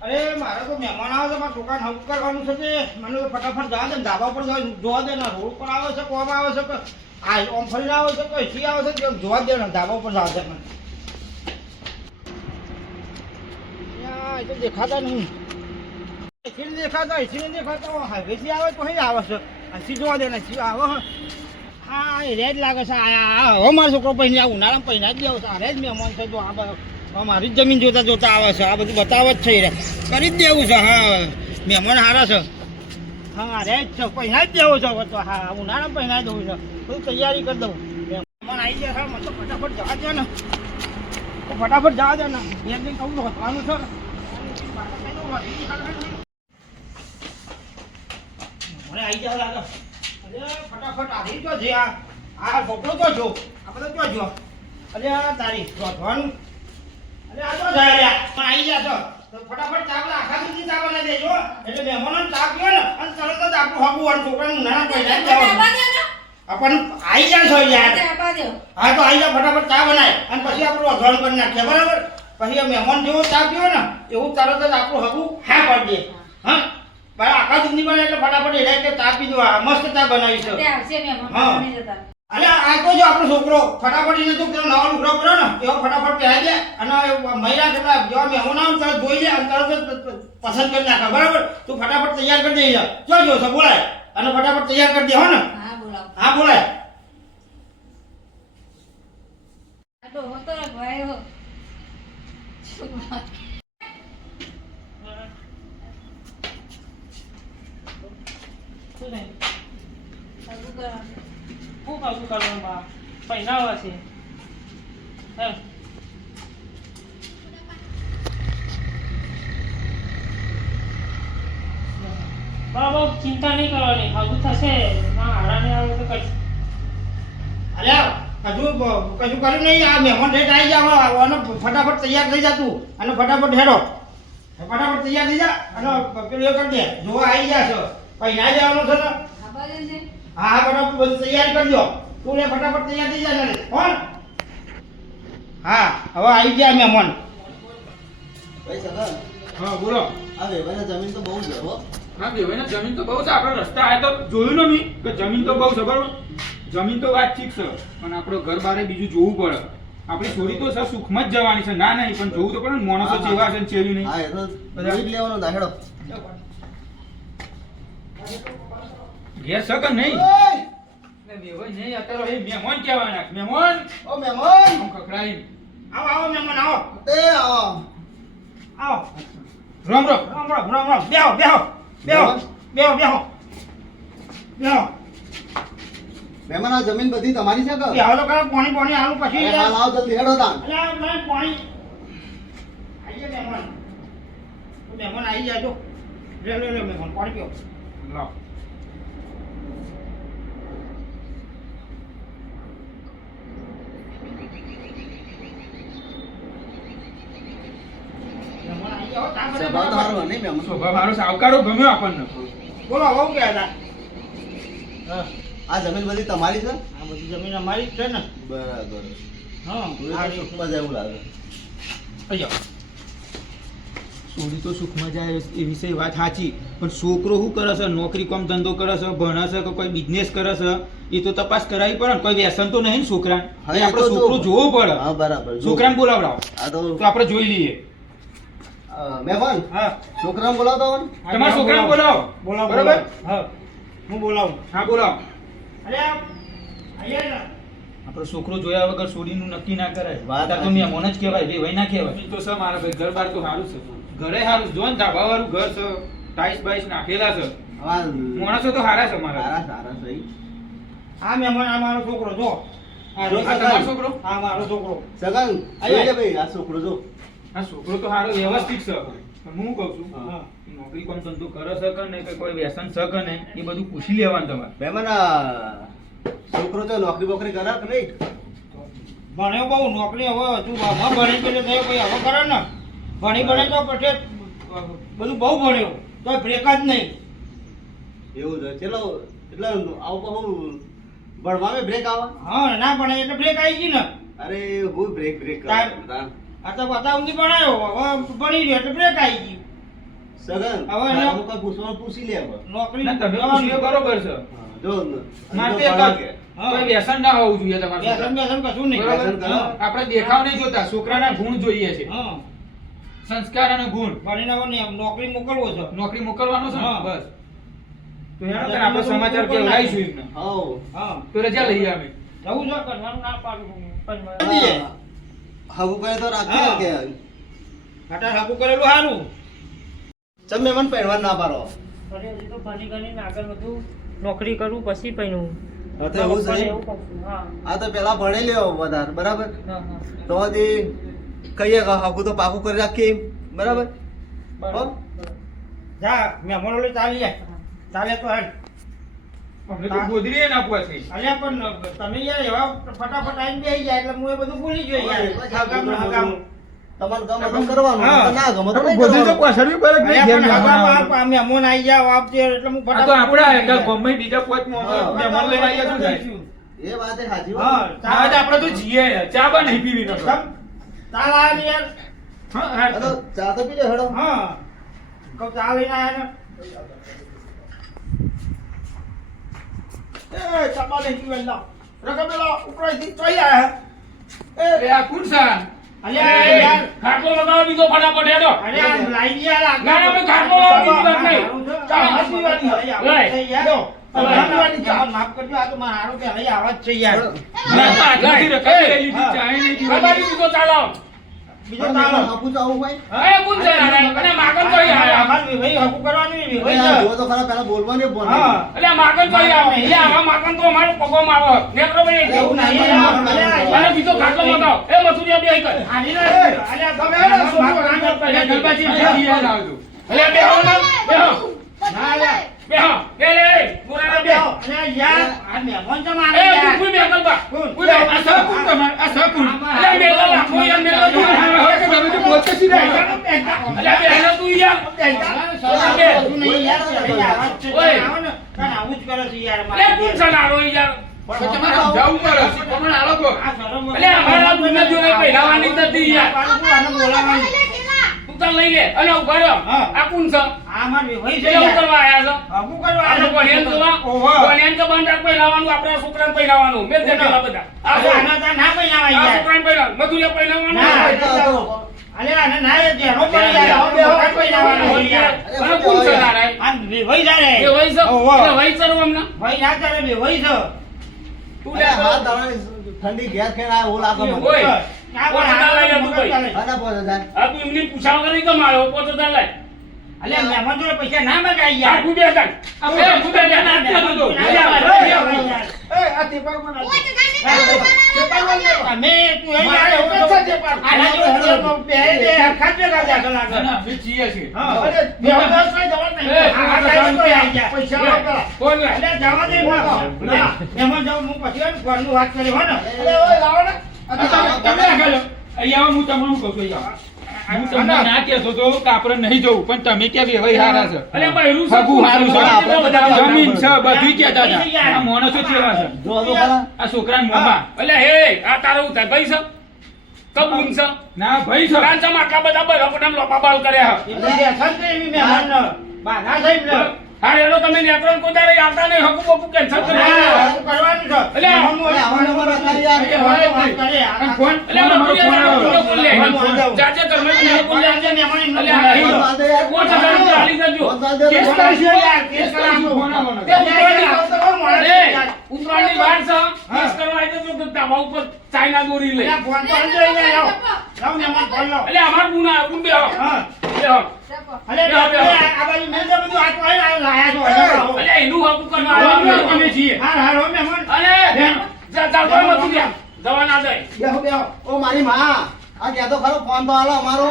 અરે મારે તો મહેમાન આવે છે, મારે દુકાન હક કરવાનું છે તે મને તો ફટાફટ જવા દે ને, ધાબા પર જોવા દે ને, રોડ પર આવે છે, કોમ આવે છે, આ ઓમ ફરીને આવે છે, કોઈ સી આવે છે, જોવા દે ને, ધાબા પર જવા દે મને. એ તો દેખાતા નહીં, એસી દેખાતા, એસી દેખાતા, હાઈવેથી આવે તો અહીં આવે છે, એસી જોવા દે ને, એસી આવે. હા એ રેજ લાગે છે, હવે મારો છોકરો પહેરી આ ઉનાળામાં પહેરા જ દેવો છે, આ રેજ મહેમાન છે, જો આ મારી જ જમીન જોતા જોતા આવે છે, આ બધું બતાવે જ છે, કરી જ દેવું છે. હા મહેમાન સારા છે, હા રેજ છે, પહેરા જ દેવો છે હવે તો. હા ઉનાળામાં પહેરા દેવું છે, બધું તૈયારી કરી દઉં. મહેમાન આવી ગયા છે, મને તો ફટાફટ જવા દે ને, ફટાફટ જવા દે ને, એક દિન કહું હોવાનું છે. મને આવી જાય લાગે, અરે ફટાફટ આવી તો છે, આ છોકરો તો જો, આ બધો તો જો, અરે તારી રોધવાનું, અરે આ તો જાય પણ આવી ગયા છો તો ફટાફટ ચા આખા સુધી ચા બનાવી દેજો, એટલે મહેમાનોને ચા પીવો ને અને તરત જ આપણું હગું અને છોકરાનું નાના પૈસા આપણને આવી જાય છો યાર. હા તો આવી જાવ, ફટાફટ ચા બનાય અને પછી આપણું રોધવાનું કરી નાખીએ, બરાબર? પછી મહેમાન જેવો ચા પીવો ને એવું તરત જ આપણું હગું હા પાડી દે. હા ભાઈ આખા દૂધની બને એટલે ફટાફટ એ કે ચા પી દો, મસ્ત ચા બનાવી છે. અરે આ તો જો આપણો છોકરો ફટાફટ એને તો નવા લુગડો પડ્યો ને એવો ફટાફટ પહેરાઈ દે અને મહિલા જેટલા જેવા મહેમાન આવે તરત જોઈ લે અને તરત જ પસંદ કરી નાખે, બરાબર? તું ફટાફટ તૈયાર કરી દઈ જા, જો છો બોલાય અને ફટાફટ તૈયાર કરી દે, હો ને? હા બોલાય. શું કામ કરવાનું બા પહેરાવા છે? બરાબર, ચિંતા નહીં કરવાની, હજુ થશે. હારાને આવે તો કઈ અલ્યા હજુ કશું કર્યું નહીં, આ મહેમાન રેટ આવી જાવ અને ફટાફટ તૈયાર થઈ જા તું અને ફટાફટ હેડો, ફટાફટ તૈયાર થઈ જા અને પેલું એ કરી દે, જોવા આવી જા છો પૈસા જવાનું છે ને. હા ફટાફટ બધું તૈયાર કરજો, તું લે ફટાફટ તૈયાર થઈ જા ને, કોણ? હા હવે આવી ગયા મહેમાન. ભાઈ સગન, હા બોલો. આ વેવાના જમીન તો બહુ છે હો. હા બેવાના જમીન તો બહુ છે, આપણે રસ્તા આયા તો જોયું ને મી કે જમીન તો બહુ છે, બરોબર? જમીન તો વાત ઠીક છે પણ આપણો ઘર બારે બીજું જોવું પડે. આપણી છોરી તો સર સુખમાં જ જવાની છે, ના નહીં પણ જોવું તો પડે ને, માણસો ચેવા છે ને ચેવી નહીં. હા એ તો જોઈ જ લેવાનો દાખલો. ઘેર છે કે નહીં? બેવાય નહીં અત્યારે એ મહેમાન કહેવાના, મહેમાન ઓ મહેમાન, આમ ખખડાઈ. આવો આવો મહેમાન આવો, એ આવો. આવો. રામ રામ. રામ રામ રામ રામ, બેહો બેહો બેહો બેહો બેહો બેહો. મહેમાન આ જમીન બધી તમારી છે કે? બેહો તો કરો, પાણી પાણી આલું પછી. અરે હા લાવ જલ્દી હેડો તા. અલ્યા મને પાણી આઈ જાય મહેમાન, મહેમાન આવી જાય તો લે લે લે મહેમાન પાણી પીઓ. લાવ. મહેમાન આવી જાઓ, ચા બનાવો. સ્વભાવ તો સારો નહીં મહેમાન. સ્વભાવ સારો, સાવકારો ગમ્યો આપણને. બોલો આવો કે હતા? હા આ જમીન બધી તમારી છે? આ બધી જમીન અમારી જ છે ને. બરાબર. હા આ સુખમાં જાય એવું લાગે. આઈ જાઓ. છોરી તો સુખમાં જાય એ વિશે વાત સાચી, પણ છોકરો શું કરે છે? નોકરી કામ ધંધો કરે છે, ભણે છે કે કોઈ બિઝનેસ કરે છે? એ તો તપાસ કરાવી પડે ને. કોઈ વ્યસન તો નહીં ને છોકરા? હા, એ એ આપણે તો છોકરો જો. જોવો પડે. હા બરાબર. જો. છોકરાને બોલાવડાવો આ તો તો આપણે જોઈ લઈએ. મહેમાન હા છોકરાને બોલાવતો હોય ને? તમારા છોકરાને બોલાવો. બોલાવો બરાબર? હા હું બોલાવું. હા બોલાવો. અરે અહીંયા ને આપણો છોકરો જોયા વગર છોડીનું નક્કી ના કરાય. વાત આ તો મેં મોન જ કહેવાય, ભાઈ ના કહેવાય. તો સર મારા ભાઈ ઘર બાર તો સારું છે. ઘરે સારું જો ને, ધાબા વાળું ઘર છે, ટાઈસ બાઈસ નાખેલા છે, હા માણસો તો સારા છે મારા. સારા સારા સહી. આ મહેમાન આ મારો છોકરો જો. આ જો આ તમારો છોકરો? આ મારો છોકરો. સગન જોઈ લે ભાઈ આ છોકરો જો. આ છોકરો તો સારો વ્યવસ્થિત છે, પણ હું કહું છું હા નોકરી કોમ ધંધો કરે છે કે નહીં, કે કોઈ વ્યસન છે કે નહીં, એ બધું પૂછી લેવાનું તમારે. મહેમાન આ છોકરો તો નોકરી બોકરી કરે કે નહીં? ભણ્યો બહુ, નોકરી હવે હજુ ન ભણી પેલે થયો ભાઈ હવે કરે ને. ભણે તો પછી બધું બહુ ભણ્યો તો બ્રેક જ નહીં. એવું છે. ચલો એટલે આવું કહું ભણવામાં બ્રેક આવે? હા ના ભણે એટલે બ્રેક આવી ગઈ ને. અરે હું બ્રેક બ્રેક આ તો બતાવું નહીં ભણાયો, હવે ભણી રહ્યો એટલે બ્રેક આવી ગઈ. સગન હવે એને- તારું કોઈ પૂછવાનું પૂછી લે હવે. નોકરી ના તમે પૂછ્યું એ બરોબર છે હા, જો માટે તો ભણા કે. હા. કોઈ વ્યસન ના હોવું જોઈએ તમારે વ્યસન વ્યસન કશું નહીં. બરોબર? વ્યસન કરો. આપણે દેખાવ નહીં જોતા છોકરાના ગુણ જોઈએ છે હા. સંસ્કાર અને ગુણ ભણીને હવે ને નોકરી મોકલવો છે. નોકરી મોકલવાનો છે ને હા. બસ તો હેડો તારે આપણે સમાચાર કેવડાવીશું એમને હાઉ. હા. તો રજા લઈએ અમે જવું છે? કરવાનું ના પાડું પણ હા. હાગુ કરે તો રાખીએ હા. કે આટા હાકુ કરેલું સારું. ચમે મને પહેરવા ના પાડો. અરે હજી તો ભણી ગણીને આગળ બધું નોકરી કરું પછી પહેરું હા તો એવું છે. એવું કહું છું. હા આ તો પેલા ભણી લ્યો વધારે બરાબર હા હા તો હજી કહીએ કે હાગુ તો પાકું કરી રાખીએ બરાબર બરાબર. હો? જા મહેમાનો લઈ ચાલી જાય. ચાલે તો હેડ. અમને તો ગોદરીએ ના પૂછે અલ્યા પણ તમે યાર એવા ફટાફટ આવીને બેસી જાય એટલે હું એ બધું ભૂલી ગયો યાર. હગામ ને હગામ. તમારે ગમે તો કરવાનું હા. તો ના ગમે તો નહીં ગોદરી તો કરવાનું. પાછળની પર જ નહીં અલ્યા પણ ઘેર હગામ મહેમાન આવે. આ મહેમાન આવી જાવ આપજે એટલે હું આ તો આપણા ભૂલી જાય. ગમે બીજા પોત હા. મહેમાન લઈને આવીએ શું થાય? એ વાત એ સાચી હા. વાત. હા તો આપણે તો જીએ ચા બા નહીં પીવી નકર. સમ. ચાલ આ ને યાર. હા આ હા તો ચા તો પી લે હેડો. હા. કહું ચા લઈને આયા ને. એ ચાપા નહીં પીવા લાવ. રકમેલો ઉપરથી ચોઈ આયા. એ આ કોણ છે? અલ્યા યાર. ખાટલો લગાવો બીજો ફટાફટ હેડો અરે આ લાઈ યાર આ. ના, ના, ભાઈ, ખાટલો લાવો, બીજી વાત નહીં. ચાલો હાથ પીવાની હવે આવું લઈ. છે યાર. લઈ. હાથ પીવાની છે. માફ કરજો આ તો મારા હારું કે લઈ આવા જ છે યાર. ના તો આજથી રખાઈ એ, રહેલી હતી, ચા નહીં પીવાની. કબાડી બીજો ચાલો બીજો ચાલો. હાપુ ચાવું હોય એ કોણ છે અને માગણ તો અહીં આયા અમાર વિભાઈ હકુ કરવાની અરે વિભાઈ આ છે. જો તો ખરા પેલા બોલવાનું બોલ હા. એટલે માગણ તો અહીં આવો એટલે આવા માગણ તો અમારો પગોમાં આવે નેત્રો ભાઈ એવું નહીં યાર. અને બીજો ખાટલો લગાવો એ મથુરિયા બે કર આની ના અલ્યા ગમે એને છોકરો રાંધો એટલે પહેલા ગણપતિ ગણપતિ બે યાદ આવજો. એટલે બેહો ના બેહો ના અલ્યા બેહો બે રે મુરાના બે બેહો. અને યાર આ મહેમાન છે મારે એ યાર. કુલ બે કલબા કોણ? કુલ બે આ સા કોણ તમારે? આ સા કોણ? એટલે મેલો લાખો યાર મેલો તું હવે કે તમે તો બોલતા જ નહીં. એટલે બેહો તું યાર તું નહીં યાર, લઈ આવા જ છે. ઓય. આવો ને, કાંઈ આવું જ કરે છે યાર એટલે કોણ મારે. સનારો યાર પણ તમારે સમજાવવું પડે. શીખવાડવાનું આલો કહો. આ શરમ એટલે અમારા દુનિયા જોડે પહેરાવાની નથી યાર આને બોલાવવાની. તું તાર લઈ લે અને ઉભા રહ્યો હા. આ કોણ છે આ માર વિભાઈ છે એટલે હું યાર. કરવા આયા છો હકુ કરવા આપણે ભણ્યાને જોવા ઓહો. ભણ્યાને તો બંધાક પહેરાવાનું આપણા છોકરાને પહેરાવાનું મેં જ પેલા બધા આ અરે આના ત્યાં ના પહેરાવાય આ યાર. છોકરાને પહેરાવાનું મધુરિયા પહેરાવાનું ના, આ તો- અરે આને ના એ ધ્યાનો પડી યાર. હવે મોટા પહેરાવાના હોય યાર. અને કોણ છે નારાય આ વિભાઈ છે રે. એ વઈ છે ઓહો. એટલે વઈ ચરવું અમને ભાઈ ના ચાલે વિભાઈ છે. તું અરે લે હા તારા ઠંડી ઘેર ખેર આ ઓલા ગમે ઓય. આ પોતે ના લઈ લે તું ભાઈ. ચાલે. આના પોતે જાય આ તું એમની પૂછાવ કરી તો મારો પોતે ચાલ લે અલ્યા મહેમાન જોડે પૈસા ના મગાઈ યાર. આ તું બે ચાલ એ તું બે ચાલ ના આપી દો અમે તું એ યાર એવું તો આના જોડે પહેરી દે હરખા જ ભેગા દાખલ ના, આગળ. ના, અમે જીએ છીએ. હા, અરે બેહો કઈ જવા નહીં. આ ટાઈમ તો આવી ગયા. પૈસા વાપરા. કોણ લે અલ્યા જવા દે ના. મહેમાન જાઉં હું પછી હોય ને ઘરનું વાત કરી હો ને. અરે ઓય લાવો ને તમે આગળ લો. અહીંયા આવો, હું તમને શું કહું છું, અહીંયા આવો. હું તમને ના કહેતો તો કે આપણે નહીં જવું પણ તમે કે વ્યવહાર હારા છે અલ્યા બહેરું છે હગું હારું છે. આપણે બધા જમીન છે બધી કહેતા હતા આ માણસો કેવા છે જો તો ખરા આ છોકરા મોમાં અલ્યા હે આ તારો ઉતાર ભાઈ છે કબૂન છે ના ભાઈ છે કાંચા આટલા બધા બરફડામ લોપાબાલ કર્યા એટલે જે અસર છે એવી મહેમાનને. બાધા થઈ ને. હા એનો તમે નેત્રોન કોદારે આવતા નહીં હકુ બકુ કેન્સલ કરી હા, આવું કરવાનું છે. અલ્યા, મહેમાનનું આવા નંબર હતા યાર. એ હોય વાત કરે. અને ફોન અલ્યા મારો ફોન આવ્યો. બોલ લે જાજે ઘરમાં બોલ લે આજે મહેમાન અલ્યા, નહીં. અહીં. ફોન ચાલ દે યાર. કોણ છે તારું ચાલી જજો ફોન ચાલ દે. કેસ કરાવશું યાર, કેસ કરાવશું. ફોન આવવાનો. તે ઉતરાણની અરે, ઉતરાણની વાર છે કેસ કરવા આવી તો ધાબા ઉપર ચાઇના દોરી લે અલ્યા, ફોન તો આલજો અહીંયા, લાવો. લાવો મહેમાન, ફોન લાવો. એટલે અમાર ગુના ગુન બેહો હા. બેહો અલ્યા, બેહો, બેહો. આ બાજુ મેં તો બધું હાથ વાળીને આ લાયા છો. અહીંયા લાવો. એટલે એનું હકુ કરવા આવવાનું અમે છીએ હાર, હાર, હો મહેમાન. અને ચાલતો નથી ગયા જવા ના દે બેહો, બેહો. ઓ મારી માં આ કહેતો ખરો ફોન તો આલો અમારો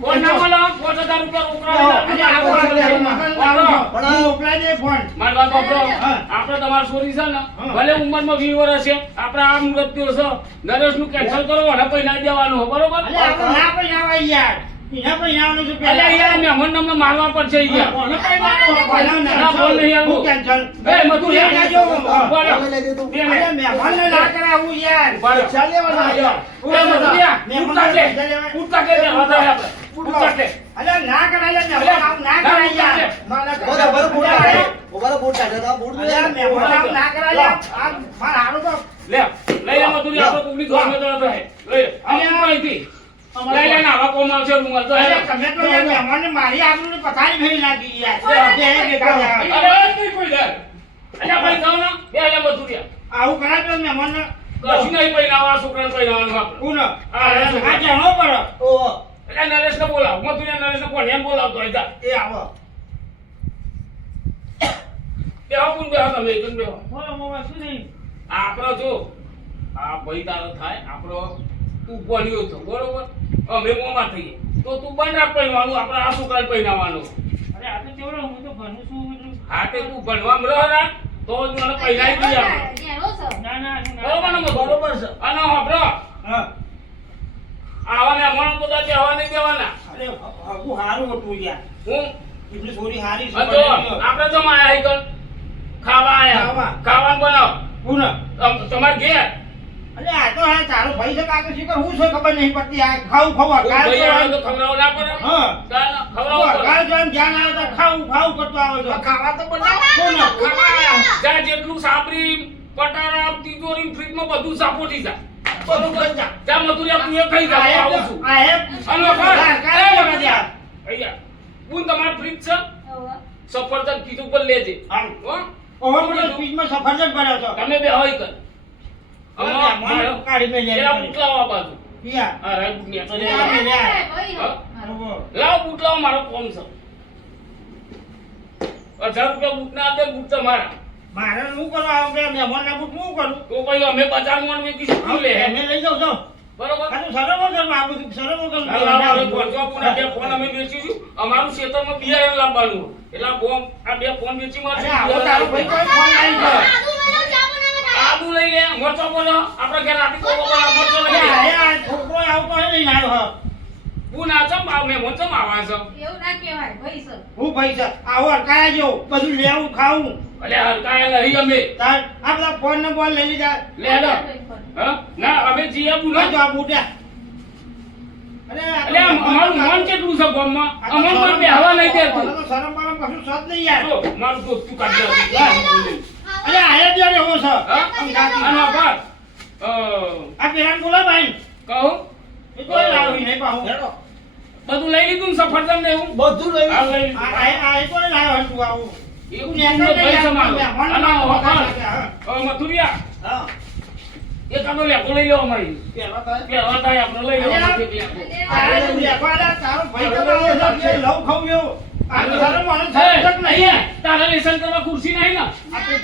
કોણ ના બોલો 5000 રૂપિયા બેહો. અલ્યા, આ ઉતરાવ ફોન મારો. પણ હું મોકલાઈ દે ફોન. મારી વાત સાંભળો. હા. આપણે તમારી છોરી છે ને હા. ભલે ઉંમરમાં 20 વર્ષ છે આપણે આ મૃત્યુ છે નરેશનું કેન્સલ કરો અને પૈસા દેવાનું હોય, બરોબર અલ્યા, આપણે ના પૈણાવાય યાર. એના પૈણાવાનું છે પહેલા. અલ્યા યાર મહેમાન નમને મારવા પડશે યાર કોને પૈણાવાનું? કોને ના? ના, બોલ નહીં આવું. હું cancel. એ મધુ તું યાર યાર જો. હા. બોલો. તમે લઈ દે તું. બે લે. અલ્યા, મહેમાનને ના કરાવવું યાર. બોલો. પૈસા લેવાના યાર. એ મધુ યાર, મહેમાનને ઉઠતા કે પૈસા લેવાના. ઉઠતા કે દેવા દે આપણે બૂટ કાઢ લે. અલ્યા ના કરાય મહેમાન આવું ના કરાય યાર ઉભા રહો, બૂટ કાઢો તો આ બૂટ લઈ અલ્યા આવો. મહેમાન આવું ના કરાય યાર. આ માર હારું તો લે લઈ લે મધુરી આપણો કોકની જોડે તો હતો હે લઈ લે આ બૂટ અહીંથી લઈ લે ને આવા કોમ આવશે રૂમાલ તો અલ્યા હેલો. તમે તો યાર મહેમાનને મારી આબરૂને પથારી ફેરી નાખી યાર બે ભેગા થયા. અરે નહીં કોઈ દર અલ્યા ભાઈ જાઓ ને બે લે મધુરી આવું કરાય તો મહેમાનને કશું નહીં પહેરાવા છોકરાને પહેરાવાનું આપણે કોણ નરેશ. આ જાણો પડે ઓહો. એટલે નરેશને બોલાવ મધુરી નરેશને કોણ એમ બોલાવતો હોય જા એ આવો બેહો કોણ બેહો તમે એકન બેહો બોલો મોમાં શું થયું? આપણો જો આ ભાઈ તારો થાય આપણો તું બન્યો છો બરોબર અમે મોમાં થઈએ તો તું બંધ રાખ પહેરવાનું આપણે આ છોકરાને પહેરાવાનું અરે આ તો કેવડો હું તો ભણું છું એટલું. હા તે તું ભણવામાં રહો ને તો જ મને પહેરાઈ દઈએ આપણે ના ના હું બરોબર ને મધુ? બરોબર છે. અને હોભળો હા આવા મહેમાનો બધા બેહવા નહીં દેવાના અરે હું હારું હતું યાર હું એટલી છોરી હારી છે આ જો આપણે તો માયા આઈકન ખાવા આયા ખાવા. ખાવાનું બનાવ કોણ તમારે ઘેર અરે આ તો હા તારો ભાઈ છે કાકા શીખર હું છે ખબર નહીં પડતી આ ખાવું ખાવા કોઈ કાલ ભાઈ આવે તો તો ખવડાવવા ના પડે હા ખવડાવવા પડે કાલ જો ધ્યાન આવે તો ખાવું ખાવું કરતો આવે છે ખાવા તો બનાવ કોણ ખાવા આયા જા જેટલું સાપરી પટારા તિજોરી ફ્રીજમાં બધું સાપોટી જા બરોબર જા મધુરિયા તું એ ખાઈ જા હું આવું છું આ હે અને ભાઈ કાલ બના દે અહીંયા બુન તમાર ફ્રીજ છે સફરજન કીધું પર લેજે હારું. હો ઓહો મને સ્પીચમાં સફરજન બનાવ છો તમે બે હોય કર મને કાઢી મે લે પેલા બુટલાવા બાજુ યા હા રાઈ બુટનિયા અરે આ મે લે લાવ બુટલાવા મારો કોમ છે 1000 રૂપિયા બુટના આપે બુટ તમારા મારે શું કરવા આવ કે મહેમાન ના બુટ શું કરું તો પછી અમે બજારમાં વેચી શું લે મે લઈ જાઉં છો બરોબર આ તો સરમ વગર માં આવું સરમ વગર હવે પહોંચવા પૂરા બે ફોન અમે વેચીશું અમારું ખેતરમાં બિયારણ લાવવાનું એટલે આ બે ફોન વેચી અરે આવો તારો ભાઈ કોઈ ફોન આવી ગયો આદુ લઈ લે મરચો બોલો આપણે ઘરે આપી તો મરચો લઈ લે અરે આ છોકરો આવતો હે નહીં આવ્યો હું ના ચમ આવ મે મરચો આવા છે હું ભાઈ છે આવો અડકાયા જો બધું લેવું ખાવું અલે હરકાયા નહીં અમે તાર આ બધા ફોન ને બોલ લઈ લીધા લે હેડો હા ના અમે જીયા બુનો ના જો આ બુટ્યા અલે અમારું મન કેટલું છે ગામમાં અમન કોઈ બેહવા નહીં દેતું તો શરમ બરમ કશું સત નહીં યાર જો મારું દોસ્ત તું કાઢ દે અરે આયા જ રે હું છે હા આનો બસ આ પેલા બોલા ભાઈ કહું એ કોઈ લાવી નહીં પાહું હેડો બધું લઈ લીધું ને સફરજન ને એવું બધું લઈ હા લઈ લીધું આ એ કોઈ લાવ્યો હતું આવું એવું નેનો ભાઈ સમારો આનો વખત હા મથુરિયા હા એ કાનો લેકો લઈ લેવા મારી પેલા તો પેલા થાય આપણે લઈ લેવા અરે મારી લેકો તારે લેવાડા તારો ભાઈ તો આવો છે કે લવ ખાવ એવો આ તો શરમ માણસ હે, તક નહીં તારા લેસન કરવા ખુરશી નહીં ને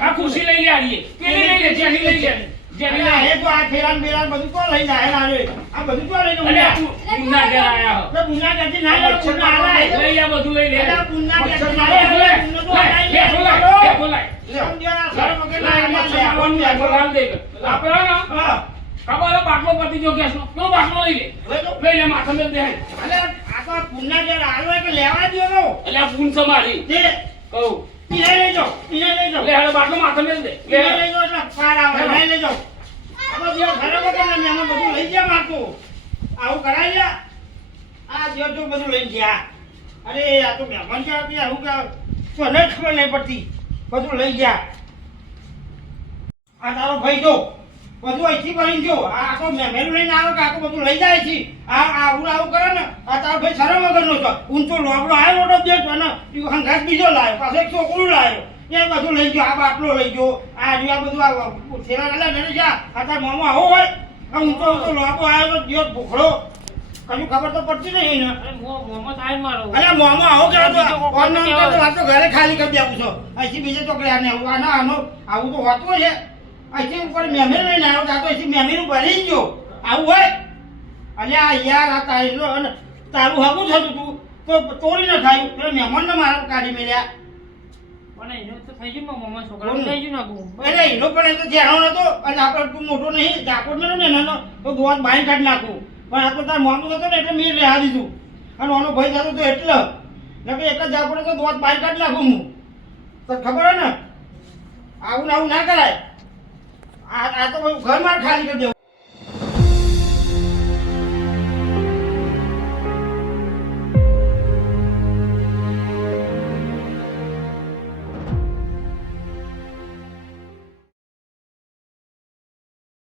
આ ખુરશી લઈ લે આડીએ પેલી લઈ લે જેની લઈ લે જેની અરે લઈ એ તો આ ફેરાન બેરાન બધું તો લઈ જાય ના રે આ બધું તો લઈને અલે ઉડ્યા તું ગુના ઘેર આયા હો તો ગુના કરતી ના લે ગુના આલા લઈ લે બધું લઈ લે અરે ગુના કરતી ના લે લે લે ગુના તો આલા લે બોલાય સમજ્યા શરમ વગર લે ના લે આપણે હે ને હા ખબર બાટલો પતી જો ગેસ નો તો બાટલો લઈ લે લઈ લે માથે મેલ દે અલે આ તો પુના જે આલો કે લેવા દ્યો નો એટલે આ પૂન સમારી તે કહું પીને લઈ જાઓ લે હવે બાટલો માથે મેલ દે પીને લઈ જાઓ એટલે પાર આવે લઈ લઈ જાઓ આ બધું શરમ વગર ના મેમન બધું લઈ ગયા મારતું આવું કરાય લ્યા આ જો તો બધું લઈ ગયા અરે આ તો મહેમાન છે કે આવું કે કોને ખબર નહીં પડતી બધું લઈ ગયા આ તારો ભાઈ જો બધું અહીંથી કરીને જો આ તો મેમેરું લઈને આવે કે આ તો બધું લઈ જાય છે આ આવું આવું કરે ને આ તારો ભાઈ શરમ વગરનો છે ઊંચો લોબડો આવ્યો મોટો દેશ અને હંગાત બીજો લાવ્યો પાછો એક છોકરું લાવ્યો એ બધું લઈ ગયો આ બાટલો લઈ ગયો આ રહ્યું આ બધું આ થેલા ગયેલા ને જા આ તાર મોમાં આવો હોય આ ઊંચો ઊંચો લોબો આવ્યો તો દિયો ભૂખડો કશું ખબર તો પડતી નહીં ને અરે મોમાં થાય મારો અરે મોમાં આવો કે આ તો ઘરે ખાલી કરી દેવું છો અહીંથી બીજે ચોકડે આને આનો આવું તો હોતું છે અહીંથી ઉપર મેમેર લઈને આવ્યો તો અહીંથી મેમેરું ભરી ગયો આવું હોય અલે આ યાર આ તારી અને તારું હગું થતું તું તો તોડી ન ખાયું તો મહેમાનને મારા કાઢી મેળ્યા પણ એનો તો થઈ ગયું મોમાં છોકરા થઈ ગયું નાખું એટલે એનો પણ એ તો ધ્યાનો નતો અને આપણે તું મોટો નહીં ડાકોર મેળો ને એનો તો દોત બાઈ કાઢી નાખું પણ આ તો તાર મોટું હતો ને એટલે મેં લેવા દીધું અને આનો ભાઈ થતો તો એટલે કે એક જ જા પડે તો દોત બાઈ કાઢી નાખું હું તો ખબર હે ને આવું ને આવું ના કરાય આ તો ઘર માર ખાલી કરી દેવું